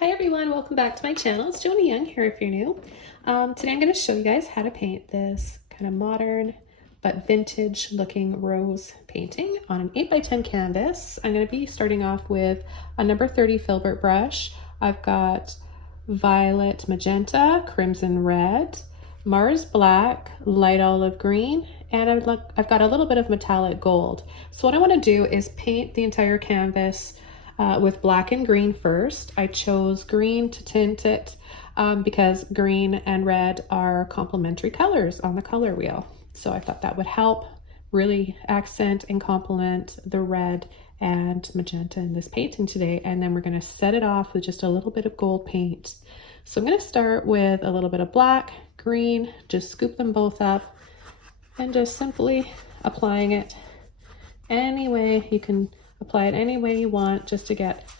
Hi everyone, welcome back to my channel. It's Joni Young here if you're new. Today I'm going to show you guys how to paint this kind of modern but vintage looking rose painting on an 8x10 canvas. I'm going to be starting off with a number 30 filbert brush. I've got violet magenta, crimson red, Mars black, light olive green, and I've got a little bit of metallic gold. So what I want to do is paint the entire canvas with black and green first. I chose green to tint it because green and red are complementary colors on the color wheel. So I thought that would help really accent and complement the red and magenta in this painting today. And then we're going to set it off with just a little bit of gold paint. So I'm going to start with a little bit of black, green, just scoop them both up and just simply applying it any way you can. Apply it any way you want just to get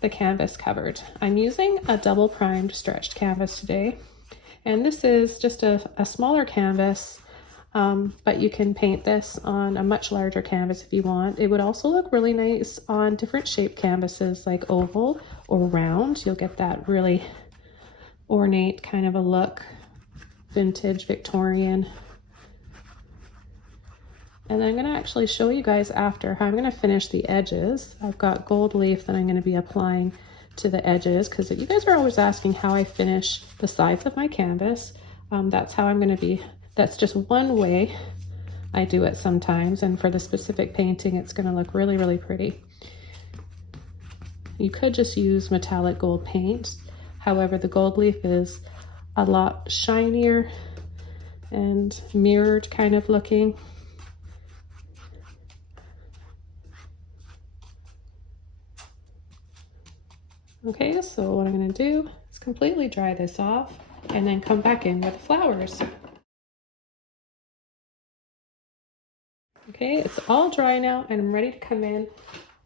the canvas covered. I'm using a double primed stretched canvas today, and this is just a smaller canvas, but you can paint this on a much larger canvas if you want. It would also look really nice on different shaped canvases like oval or round. You'll get that really ornate kind of a look, vintage Victorian. And I'm going to actually show you guys after how I'm going to finish the edges. I've got gold leaf that I'm going to be applying to the edges because you guys are always asking how I finish the sides of my canvas. That's how I'm going to be, that's just one way I do it sometimes. And for the specific painting, it's going to look really, really pretty. You could just use metallic gold paint. However, the gold leaf is a lot shinier and mirrored kind of looking. Okay, so what I'm going to do is completely dry this off and then come back in with the flowers. Okay, it's all dry now and I'm ready to come in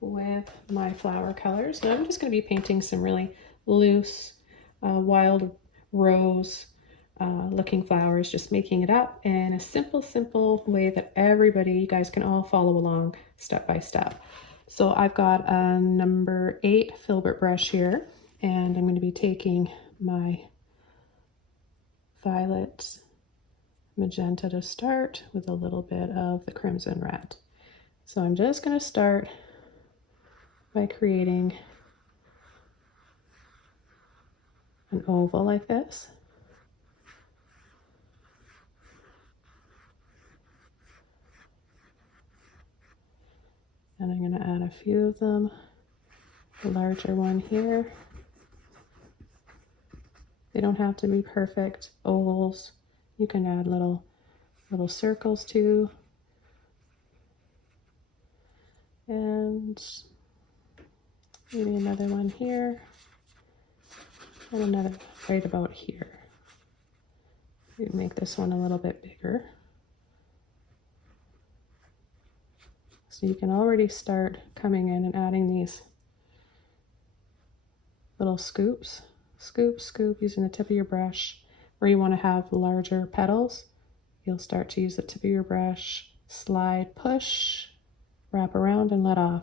with my flower colors. Now I'm just going to be painting some really loose, wild rose looking flowers, just making it up in a simple way that you guys can all follow along step by step. So I've got a number 8 filbert brush here, and I'm going to be taking my violet magenta to start with a little bit of the crimson red. So I'm just going to start by creating an oval like this. And I'm going to add a few of them, a larger one here. They don't have to be perfect ovals. You can add little circles too. And maybe another one here. And another right about here. You make this one a little bit bigger. So you can already start coming in and adding these little scoops. Scoop, scoop, using the tip of your brush. Where you want to have larger petals, you'll start to use the tip of your brush, slide, push, wrap around and let off.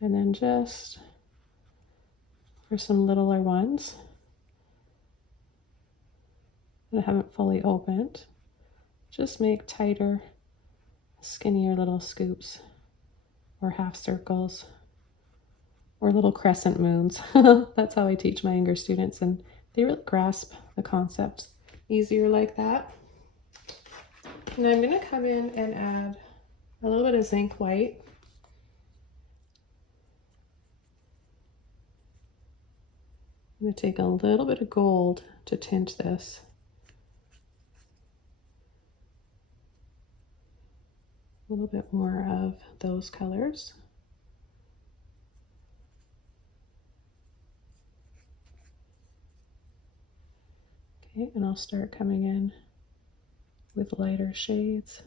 And then just for some littler ones that haven't fully opened, just make tighter, skinnier little scoops or half circles or little crescent moons. That's how I teach my younger students, and they really grasp the concept easier like that. And I'm going to come in and add a little bit of zinc white. I'm going to take a little bit of gold to tint this. A little bit more of those colors. Okay, and I'll start coming in with lighter shades.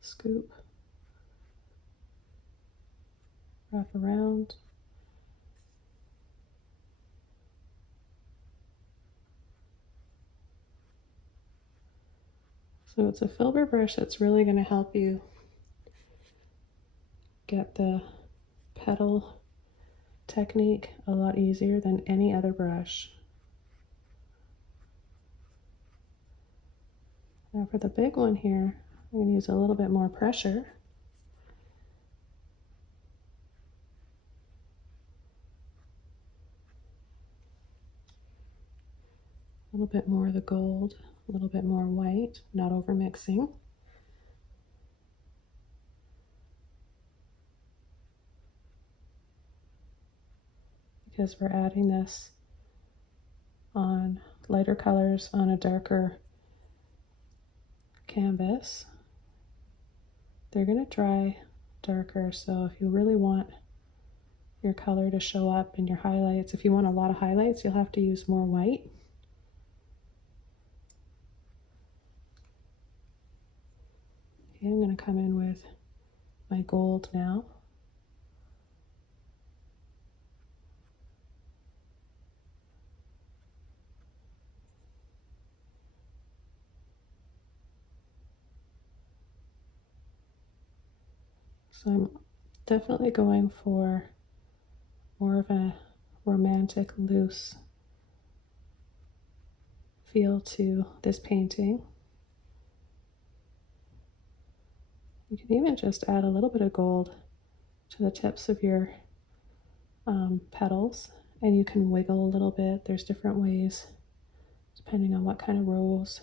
Scoop. Wrap around. So it's a filbert brush that's really going to help you get the petal technique a lot easier than any other brush. Now for the big one here, I'm going to use a little bit more pressure. A little bit more of the gold, a little bit more white, not over mixing. Because we're adding this on lighter colors on a darker canvas, they're going to dry darker. So if you really want your color to show up in your highlights, if you want a lot of highlights, you'll have to use more white. Okay, I'm going to come in with my gold now. So I'm definitely going for more of a romantic, loose feel to this painting. You can even just add a little bit of gold to the tips of your petals, and you can wiggle a little bit. There's different ways depending on what kind of rose.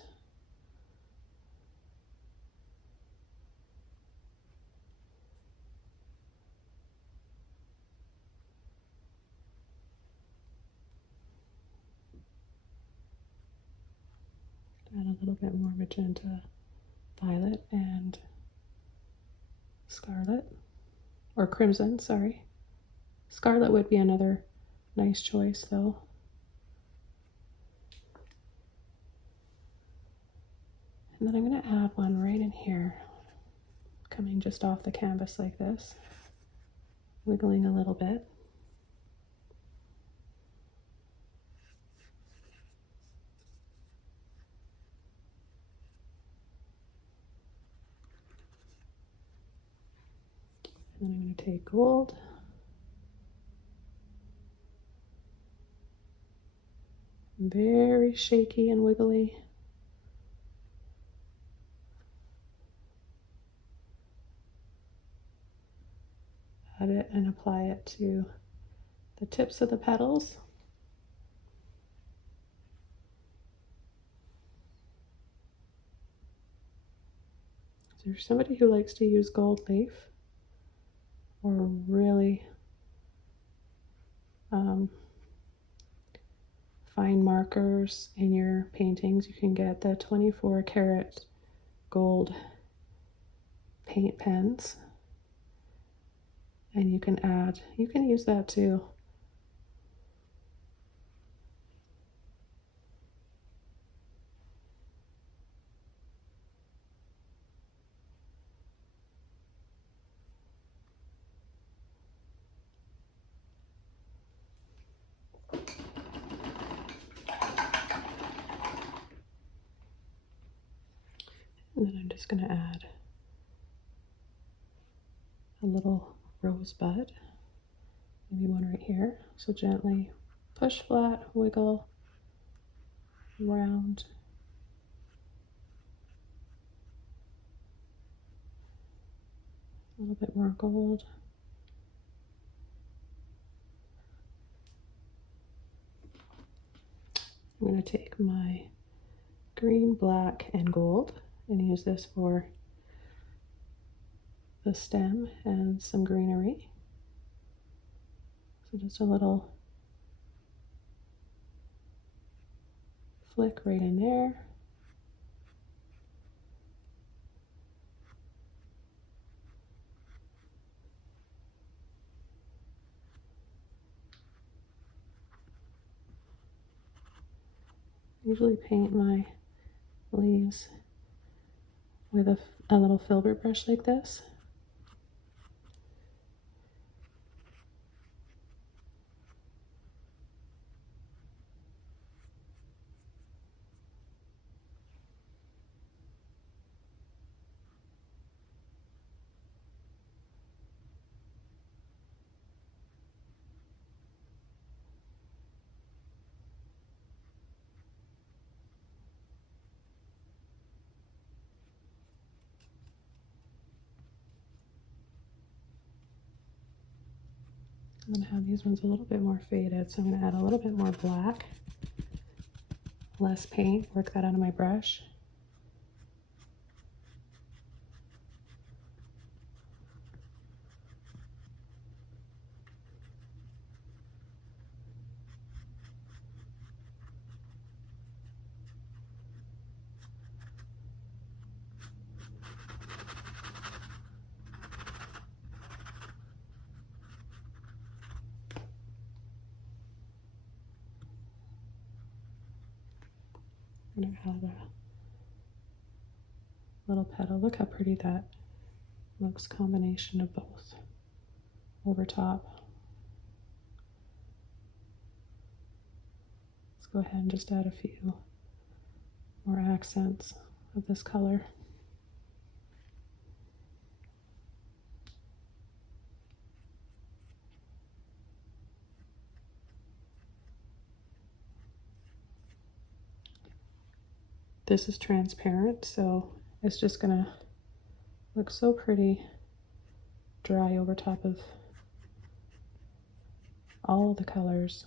Add a little bit more magenta, violet, and scarlet, or crimson, sorry. Scarlet would be another nice choice though. And then I'm going to add one right in here, coming just off the canvas like this, wiggling a little bit. And then I'm going to take gold. Very shaky and wiggly. Add it and apply it to the tips of the petals. So if you're somebody who likes to use gold leaf or really fine markers in your paintings, you can get the 24 karat gold paint pens, and you can use that too. And then I'm just going to add a little rosebud, maybe one right here. So gently push flat, wiggle, round. A little bit more gold. I'm going to take my green, black, and gold and use this for the stem and some greenery. So just a little flick right in there. Usually paint my leaves with a little filbert brush like this. I'm going to have these ones a little bit more faded, so I'm going to add a little bit more black, less paint, work that out of my brush. I'm going to add a little petal. Look how pretty that looks, combination of both over top. Let's go ahead and just add a few more accents of this color. This is transparent, so it's just gonna look so pretty dry over top of all the colors.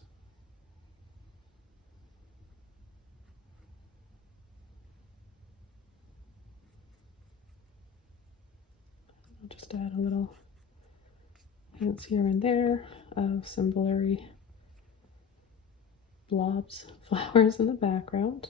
I'll just add a little hints here and there of some blurry blobs, flowers in the background.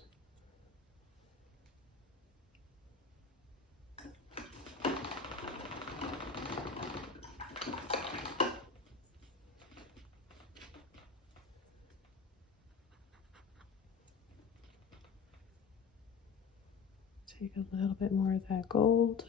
Take a little bit more of that gold.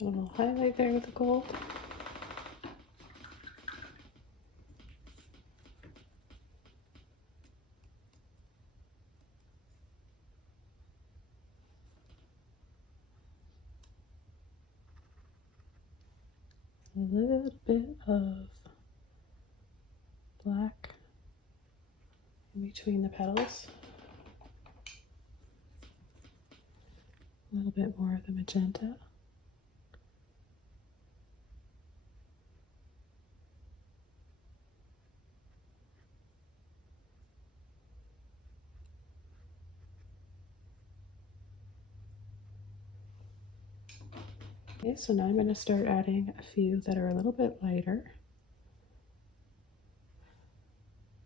A little highlight there with the gold. A little bit of black in between the petals. A little bit more of the magenta. Okay, so now I'm going to start adding a few that are a little bit lighter.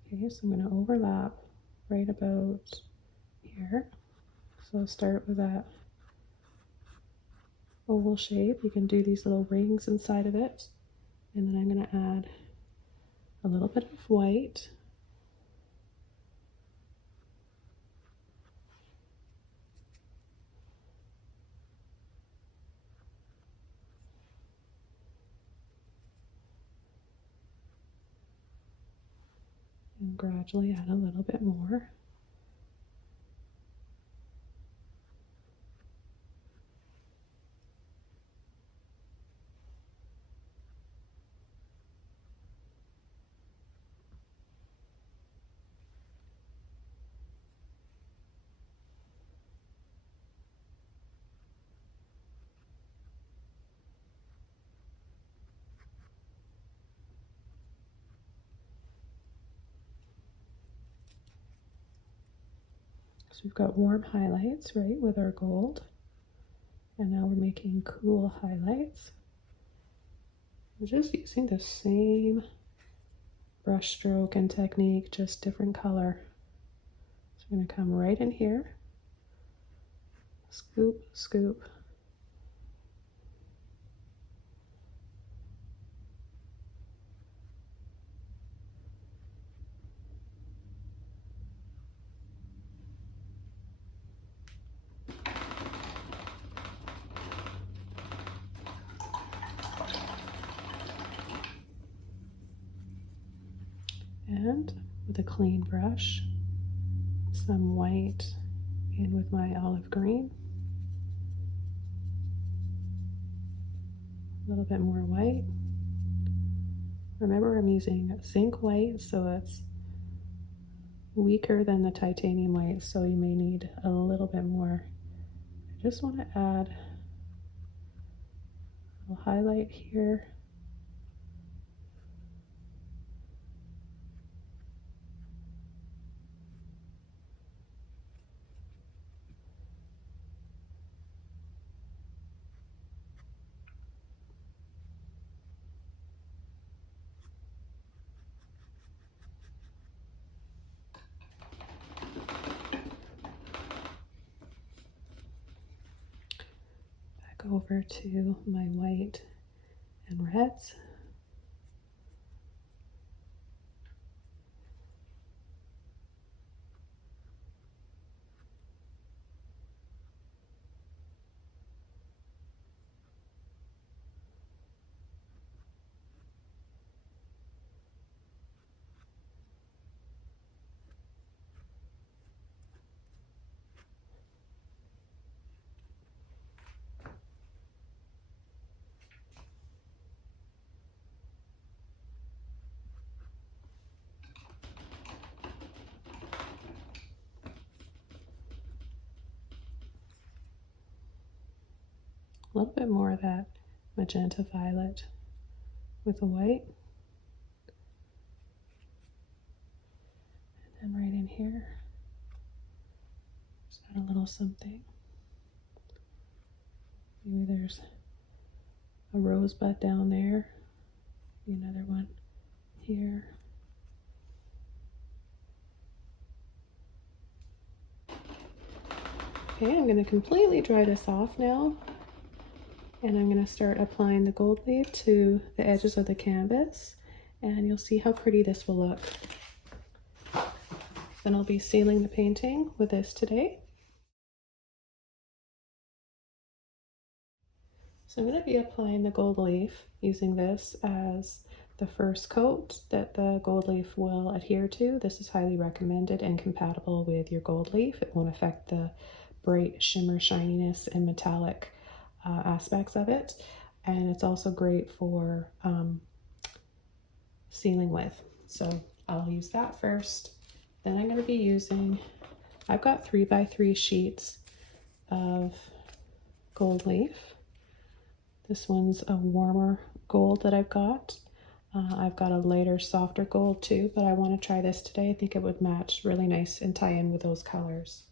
Okay, so I'm going to overlap right about here. So I'll start with that oval shape. You can do these little rings inside of it. And then I'm going to add a little bit of white. And gradually add a little bit more. So we've got warm highlights, right, with our gold. And now we're making cool highlights. We're just using the same brush stroke and technique, just different color. So I'm going to come right in here, scoop, scoop, And with a clean brush, some white in with my olive green, a little bit more white. Remember, I'm using zinc white, so it's weaker than the titanium white, so you may need a little bit more. I just want to add a little highlight here. Back over to my white and reds. A little bit more of that magenta violet with the white. And then right in here, just add a little something. Maybe there's a rosebud down there. Maybe another one here. Okay, I'm going to completely dry this off now. And I'm going to start applying the gold leaf to the edges of the canvas, and you'll see how pretty this will look. Then I'll be sealing the painting with this today. So I'm going to be applying the gold leaf using this as the first coat that the gold leaf will adhere to. This is highly recommended and compatible with your gold leaf. It won't affect the bright shimmer, shininess, and metallic aspects of it. And it's also great for sealing with. So I'll use that first. Then I'm going to be using, I've got 3x3 sheets of gold leaf. This one's a warmer gold that I've got. I've got a lighter, softer gold too, but I want to try this today. I think it would match really nice and tie in with those colors.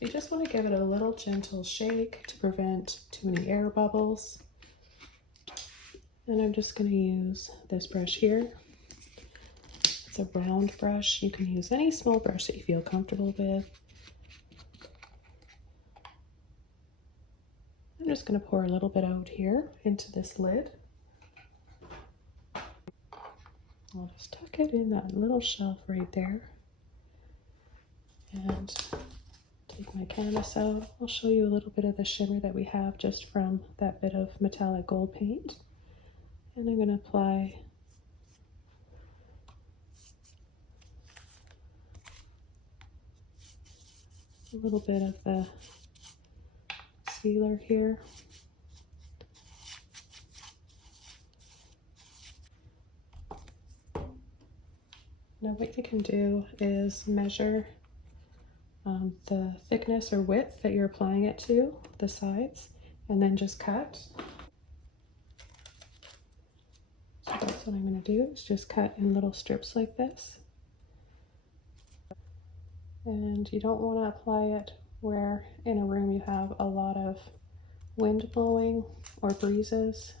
You just want to give it a little gentle shake to prevent too many air bubbles. And I'm just going to use this brush here. It's a round brush. You can use any small brush that you feel comfortable with. I'm just going to pour a little bit out here into this lid. I'll just tuck it in that little shelf right there. And take my canvas out. I'll show you a little bit of the shimmer that we have just from that bit of metallic gold paint. And I'm going to apply a little bit of the sealer here. Now what you can do is measure the thickness or width that you're applying it to, the sides, and then just cut. So that's what I'm going to do, is just cut in little strips like this. And you don't want to apply it where in a room you have a lot of wind blowing or breezes.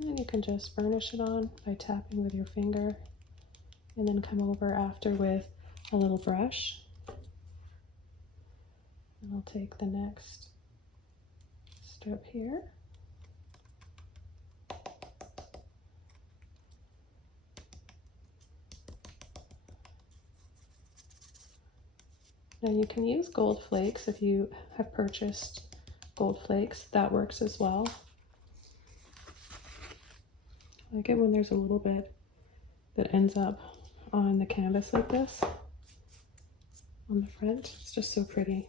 And you can just burnish it on by tapping with your finger, and then come over after with a little brush. And I'll take the next strip here. Now you can use gold flakes if you have purchased gold flakes. That works as well. I like it when there's a little bit that ends up on the canvas like this on the front. It's just so pretty.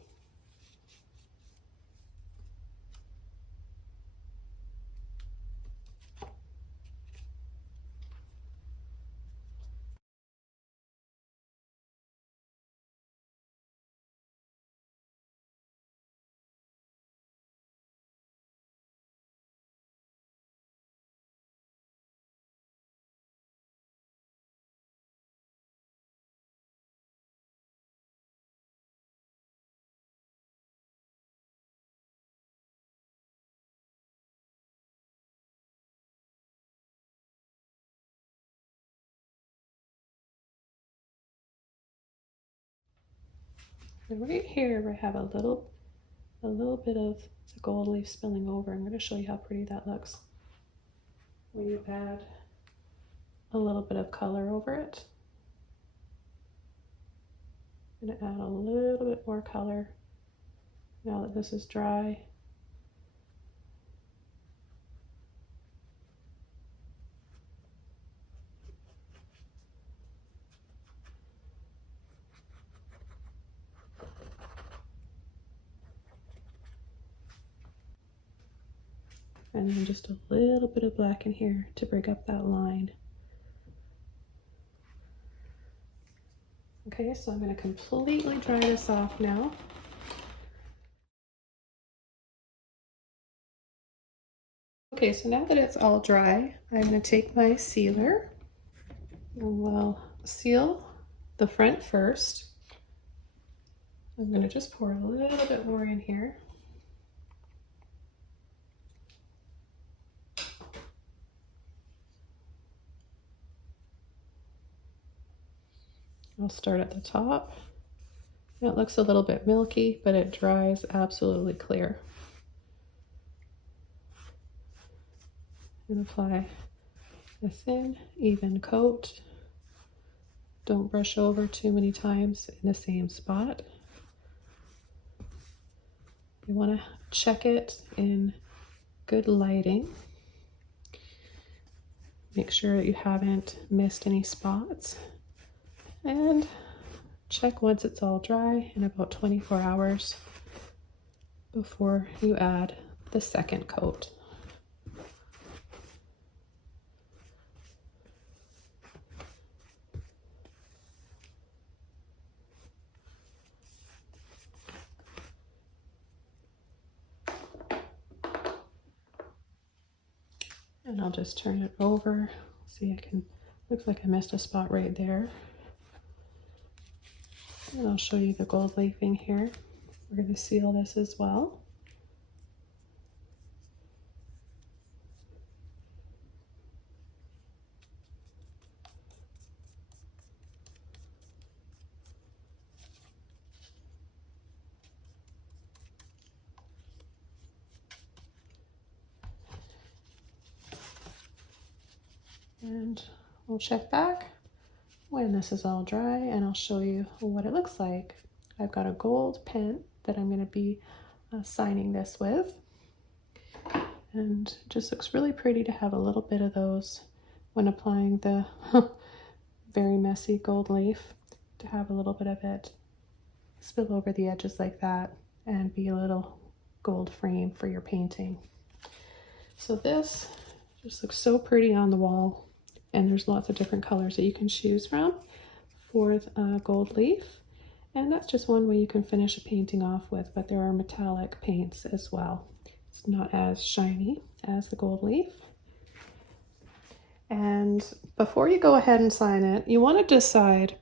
And right here, I have a little bit of the gold leaf spilling over. I'm going to show you how pretty that looks when you add a little bit of color over it. I'm going to add a little bit more color now that this is dry. And then just a little bit of black in here to break up that line. Okay, so I'm going to completely dry this off now. Okay, so now that it's all dry, I'm going to take my sealer and we'll seal the front first. I'm going to just pour a little bit more in here. I'll start at the top. It looks a little bit milky, but it dries absolutely clear. And apply a thin, even coat. Don't brush over too many times in the same spot. You want to check it in good lighting. Make sure that you haven't missed any spots. And check once it's all dry in about 24 hours before you add the second coat. And I'll just turn it over. See, looks like I missed a spot right there. And I'll show you the gold leafing here. We're going to seal this as well. And we'll check back when this is all dry and I'll show you what it looks like. I've got a gold pen that I'm going to be signing this with. And it just looks really pretty to have a little bit of those when applying the very messy gold leaf, to have a little bit of it spill over the edges like that and be a little gold frame for your painting. So this just looks so pretty on the wall, and there's lots of different colors that you can choose from for gold leaf. And that's just one way you can finish a painting off with, but there are metallic paints as well. It's not as shiny as the gold leaf. And before you go ahead and sign it, you want to decide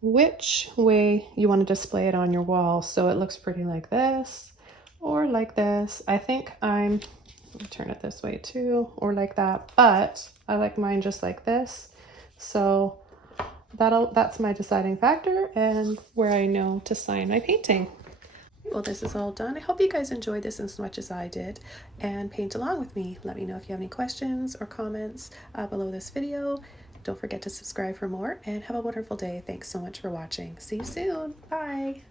which way you want to display it on your wall so it looks pretty, like this or like this. I think let me turn it this way too, or like that, but I like mine just like this. So that's my deciding factor and where I know to sign my painting. Well, this is all done. I hope you guys enjoyed this as much as I did and paint along with me. Let me know if you have any questions or comments below this video. Don't forget to subscribe for more and have a wonderful day. Thanks so much for watching. See you soon. Bye.